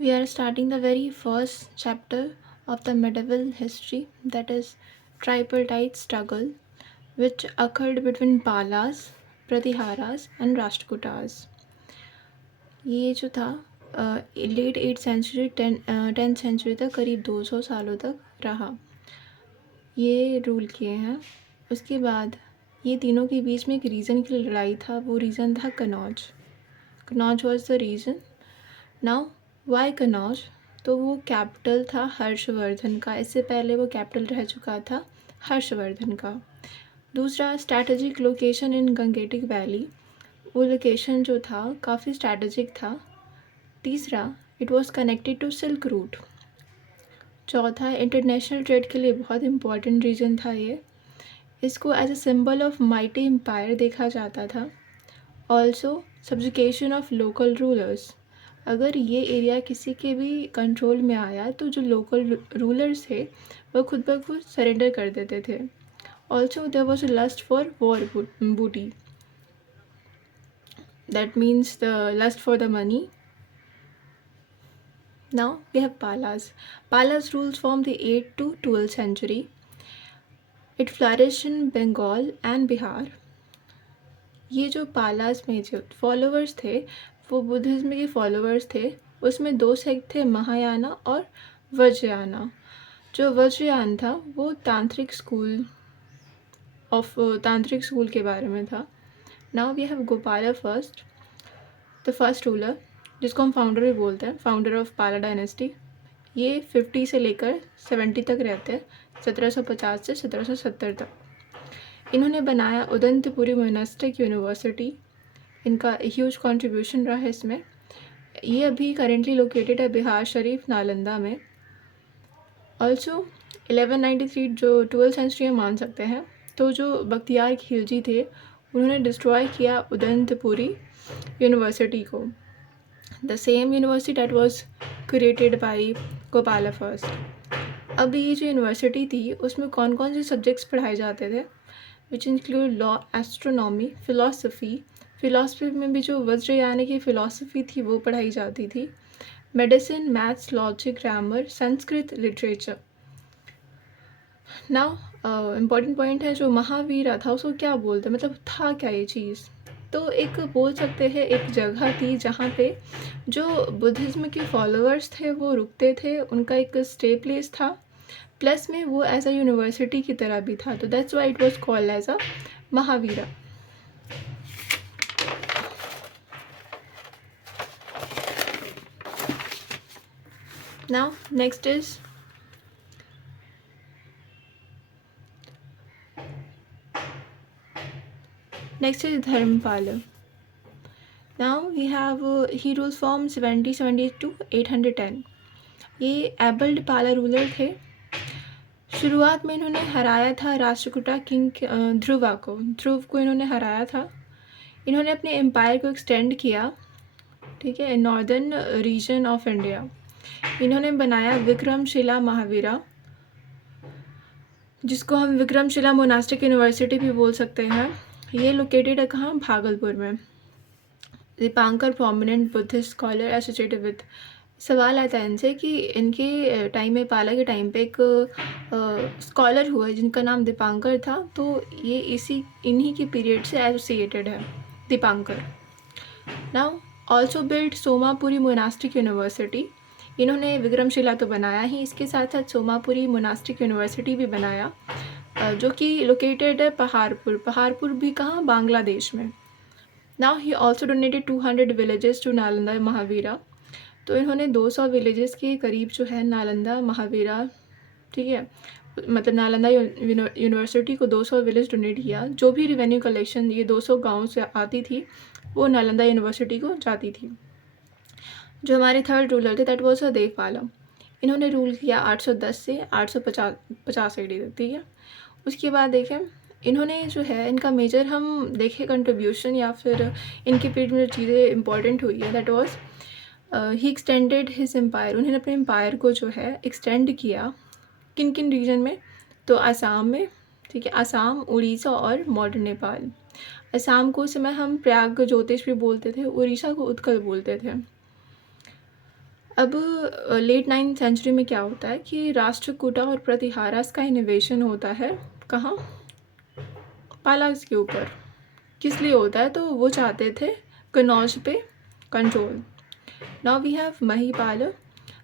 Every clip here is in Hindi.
We are starting the very first chapter of the medieval history, that is, tripartite struggle, which occurred between Palas, Pratiharas, and Rashtrakutas. ये जो था late 8th century 10th century तक करीब 200 सालों तक रहा। ये रूल किए हैं। उसके बाद ये तीनों के बीच में एक रीज़न की लड़ाई था, वो रीज़न था Kannauj. Kannauj was the reason. Now why Kannauj? तो वो कैपिटल था हर्षवर्धन का, इससे पहले वो कैपिटल रह चुका था हर्षवर्धन का। दूसरा, strategic location in Gangetic valley, वो लोकेशन जो था काफ़ी स्ट्रैटेजिक था। तीसरा, it was connected to silk route. चौथा, इंटरनेशनल ट्रेड के लिए बहुत इंपॉर्टेंट रीजन था ये। इसको as a symbol of mighty empire देखा जाता था। Also subjugation of local rulers. अगर ये एरिया किसी के भी कंट्रोल में आया तो जो लोकल रूलर्स थे वो खुद ब खुद सरेंडर कर देते थे। Also there was a lust for war booty, that means the lust for the money. Now we have Palas. Palas rules from the 8th to 12th century. It flourished in Bengal and Bihar. ये जो पालास में जो फॉलोअर्स थे वो बुद्धिज़्म के फॉलोअर्स थे। उसमें दो सेक्ट थे, महायाना और वज्रयाना। जो वज्रयान था वो तांत्रिक स्कूल के बारे में था। Now we have Gopala first, the first ruler, जिसको हम फाउंडर भी बोलते हैं, फाउंडर ऑफ पाला डायनेस्टी। ये 50 से लेकर 70 तक रहते हैं, 1750 से 1770 तक। इन्होंने बनाया उदंतपुरी मोनास्टिक यूनिवर्सिटी। इनका ह्यूज कंट्रीब्यूशन रहा है इसमें। ये अभी करेंटली लोकेटेड है बिहार शरीफ, नालंदा में। ऑल्सो 1193 जो 12th सेंचुरी में मान सकते हैं। तो जो बख्तियार खिलजी थे उन्होंने डिस्ट्रॉय किया उदंतपुरी यूनिवर्सिटी को, the same university that was created by Gopala first. अब ये जो यूनिवर्सिटी थी उसमें कौन कौन से सब्जेक्ट्स पढ़ाए जाते थे, which include law, astronomy, philosophy में भी जो वज्रयान की फ़िलासफ़ी थी वो पढ़ाई जाती थी, medicine, maths, logic, grammar, Sanskrit, literature. Now important point है, जो महावीरा था उसको क्या बोलते, मतलब था क्या ये चीज़? तो एक बोल सकते हैं एक जगह थी जहाँ पे जो बुद्धिज़्म के फॉलोअर्स थे वो रुकते थे, उनका एक स्टे प्लेस था, प्लस में वो एज अ यूनिवर्सिटी की तरह भी था। तो that's why it was called as a Mahavira. Now next is Dharmapala. Now we have he rules from 7070 to 810. ये एबल्ड पाला रूलर थे। शुरुआत में इन्होंने हराया था राष्ट्रकूटा किंग ध्रुव को इन्होंने हराया था। इन्होंने अपने एम्पायर को एक्सटेंड किया, ठीक है, नॉर्दर्न रीजन ऑफ इंडिया। इन्होंने बनाया विक्रमशिला महावीरा, जिसको हम विक्रमशिला मोनास्टिक यूनिवर्सिटी भी बोल सकते हैं। ये लोकेटेड है कहाँ? भागलपुर में। Dipankar prominent Buddhist scholar associated with. सवाल आता है इनसे कि इनके टाइम में, पाला के टाइम पे एक स्कॉलर हुआ है जिनका नाम दीपांकर था, तो ये इन्हीं के पीरियड से एसोसिएटेड है Dipankar. Now also build Somapuri monastic university. इन्होंने विक्रमशिला तो बनाया ही, इसके साथ साथ सोमापुरी मोनास्टिक यूनिवर्सिटी भी बनाया, जो कि लोकेटेड है पहाड़पुर भी कहाँ? बांग्लादेश में। Now he also donated 200 villages to Nalanda Mahavira. तो इन्होंने 200 विलेजेस के करीब जो है नालंदा महावीरा, ठीक है, मतलब नालंदा यूनिवर्सिटी को 200 विलेज डोनेट किया। जो भी रिवेन्यू कलेक्शन ये 200 गाँव से आती थी वो नालंदा यूनिवर्सिटी को जाती थी। जो हमारे थर्ड रूलर थे दैट वॉज देवपाला। इन्होंने रूल किया 810 से 850 AD तक, ठीक है। उसके बाद देखें इन्होंने जो है इनका मेजर हम देखें कंट्रीब्यूशन या फिर इनके पीरियड में जो चीज़ें इंपॉर्टेंट हुई है, that was he extended his empire. उन्होंने अपने एम्पायर को जो है एक्सटेंड किया किन किन रीजन में? तो आसाम में, ठीक है, आसाम, उड़ीसा और मॉडर्न नेपाल। आसाम को उस समय हम प्रयाग ज्योतिष भी बोलते थे, उड़ीसा को उत्कल बोलते थे। अब लेट 9th सेंचुरी में क्या होता है कि राष्ट्रकूटा और प्रतिहारास का इन्वेशन होता है, कहाँ? पालास के ऊपर। किस लिए होता है? तो वो चाहते थे कनौज पे control. Now we have Mahipal.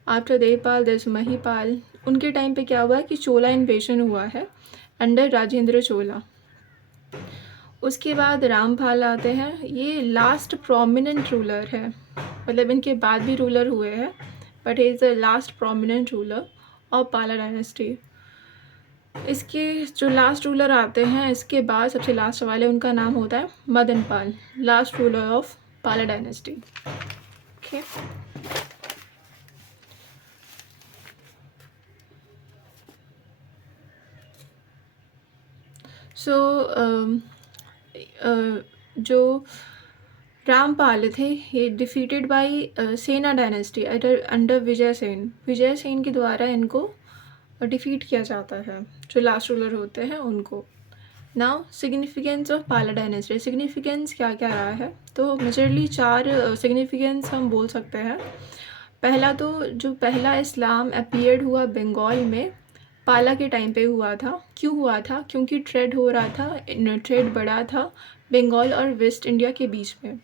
After Devpal this Mahipal. उनके टाइम पे क्या हुआ है कि चोला इन्वेशन हुआ है अंडर राजेंद्र चोला। उसके बाद रामपाल आते हैं, ये लास्ट प्रोमिनेंट रूलर है, मतलब इनके बाद भी रूलर हुए हैं but he is the last prominent ruler of पाला डायनेस्टी। इसके जो लास्ट रूलर आते हैं इसके बाद सबसे लास्ट वाले, उनका नाम होता है मदन पाल, लास्ट रूलर ऑफ पाला डायनेस्टी। ओके, सो जो रामपाल थे ये डिफीटेड बाय सेना डायनेस्टी अंडर विजय सेन। विजय सेन के द्वारा इनको डिफीट किया जाता है, जो लास्ट रूलर होते हैं उनको। नाउ सिग्निफिकेंस ऑफ पाला डायनेस्टी, सिग्निफिकेंस क्या क्या रहा है? तो मेजरली 4 सिग्निफिकेंस हम बोल सकते हैं। पहला तो जो पहला इस्लाम अपीयर्ड हुआ बंगाल में पाला के टाइम पे हुआ था। क्यों हुआ था? क्योंकि ट्रेड हो रहा था, ट्रेड बढ़ा था बंगाल और वेस्ट इंडिया के बीच में।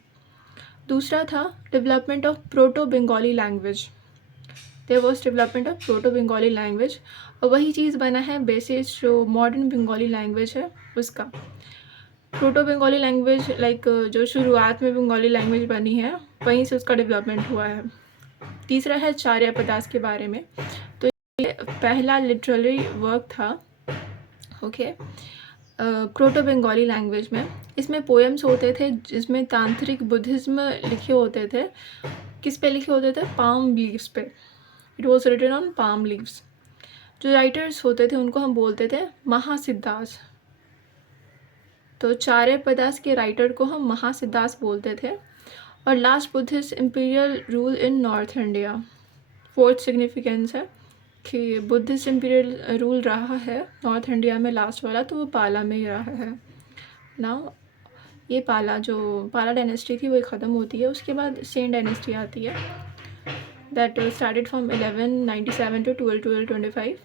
दूसरा था development of proto Bengali language, there was development of proto Bengali language, और वही चीज़ बना है बेसिस जो मॉडर्न बंगाली लैंग्वेज है उसका। प्रोटो बंगाली लैंग्वेज लाइक जो शुरुआत में बंगाली लैंग्वेज बनी है वहीं से उसका डेवलपमेंट हुआ है। तीसरा है चार्यापदास के बारे में, तो ये पहला लिटरेरी वर्क था, ओके, प्रोटो बंगाली लैंग्वेज में। इसमें पोएम्स होते थे जिसमें तांत्रिक बुद्धिज्म लिखे होते थे। किस पे लिखे होते थे? पाम लीव्स पे। It was written on palm leaves. जो राइटर्स होते थे उनको हम बोलते थे महासिद्धास। तो चार्यापदास के राइटर को हम महासिद्धास बोलते थे। और last Buddhist imperial rule in north India, 4th significance है कि बुद्धिस्ट इम्पीरियल रूल रहा है नॉर्थ इंडिया में लास्ट वाला, तो वो पाला में ही रहा है। नाउ ये पाला जो पाला डायनेस्टी थी वो ख़त्म होती है, उसके बाद सेन डायनेस्टी आती है दैट स्टार्टेड फ्रॉम 1197 टू 1225।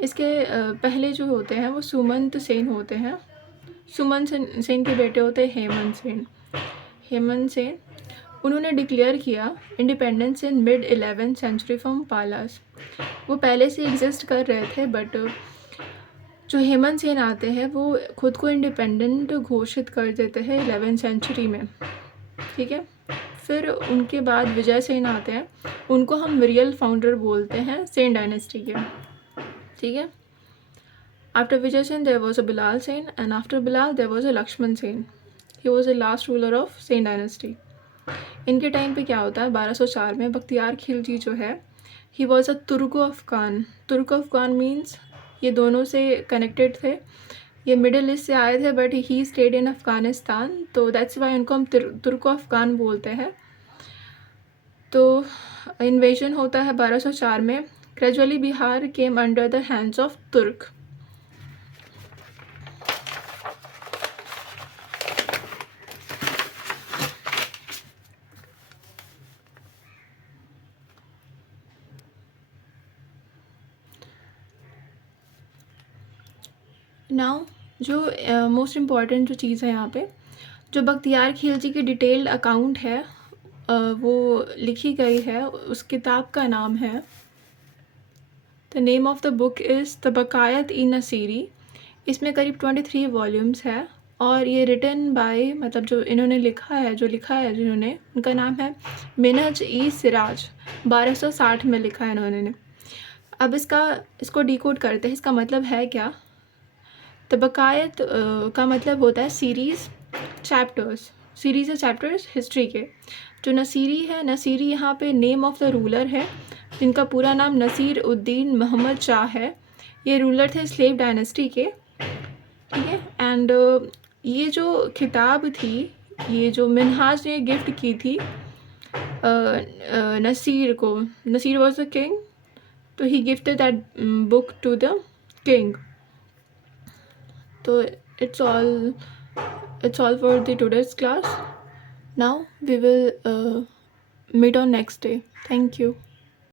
इसके पहले जो होते हैं वो सुमंत सेन होते हैं। सुमंत सेन के बेटे होते हैं हेमंत सेन। हेमंत सेन उन्होंने डिक्लेयर किया independence in mid 11th century from Palas. वो पहले से एग्जिस्ट कर रहे थे बट जो हेमंत सेन आते हैं वो खुद को इंडिपेंडेंट घोषित कर देते हैं 11th सेंचुरी में, ठीक है। फिर उनके बाद विजय सेन आते हैं, उनको हम रियल फाउंडर बोलते हैं सेन डायनेस्टी के, ठीक है। After Vijay Sen there was a Ballal Sen and after Ballal there was a Lakshman Sen. He was the last ruler of Sen dynasty. इनके टाइम पे क्या होता है 1204 में बख्तियार खिलजी जो है he was a Turko Afghan. Turko Afghan means ये दोनों से कनेक्टेड थे, ये मिडिल ईस्ट से आए थे but he stayed in Afghanistan, तो दैट्स वाई उनको हम तुर्को अफगान बोलते हैं। तो इन्वेजन होता है 1204 में। Gradually Bihar came under the hands of तुर्क। नाउ जो मोस्ट इम्पॉर्टेंट जो चीज़ है यहाँ पे, जो बख्तियार खिलजी की डिटेल्ड अकाउंट है वो लिखी गई है, उस किताब का नाम है, the name of the book is Tabaqat i Nasiri. इसमें करीब 23 वॉल्यूम्स है और ये रिटन बाय, मतलब जो इन्होंने लिखा है, जो लिखा है जिन्होंने, उनका नाम है मिनहज ई सिराज। 1260 में लिखा है इन्होंने। अब इसको डिकोड करते हैं, इसका मतलब है क्या। तबकायत का मतलब होता है सीरीज़, चैप्टर्स, सीरीज़ है चैप्टर्स हिस्ट्री के। जो नसीरी है, नसीरी यहाँ पे नेम ऑफ द रूलर है जिनका पूरा नाम नसीर उद्दीन मोहम्मद शाह है। ये रूलर थे स्लेव डायनेस्टी के, ठीक है। एंड ये जो किताब थी, ये जो मिनहाज ने गिफ्ट की थी नसीर को, नसीर वॉज द किंग, तो he gifted that book to the king. So it's all for the today's class. Now we will meet on next day. Thank you.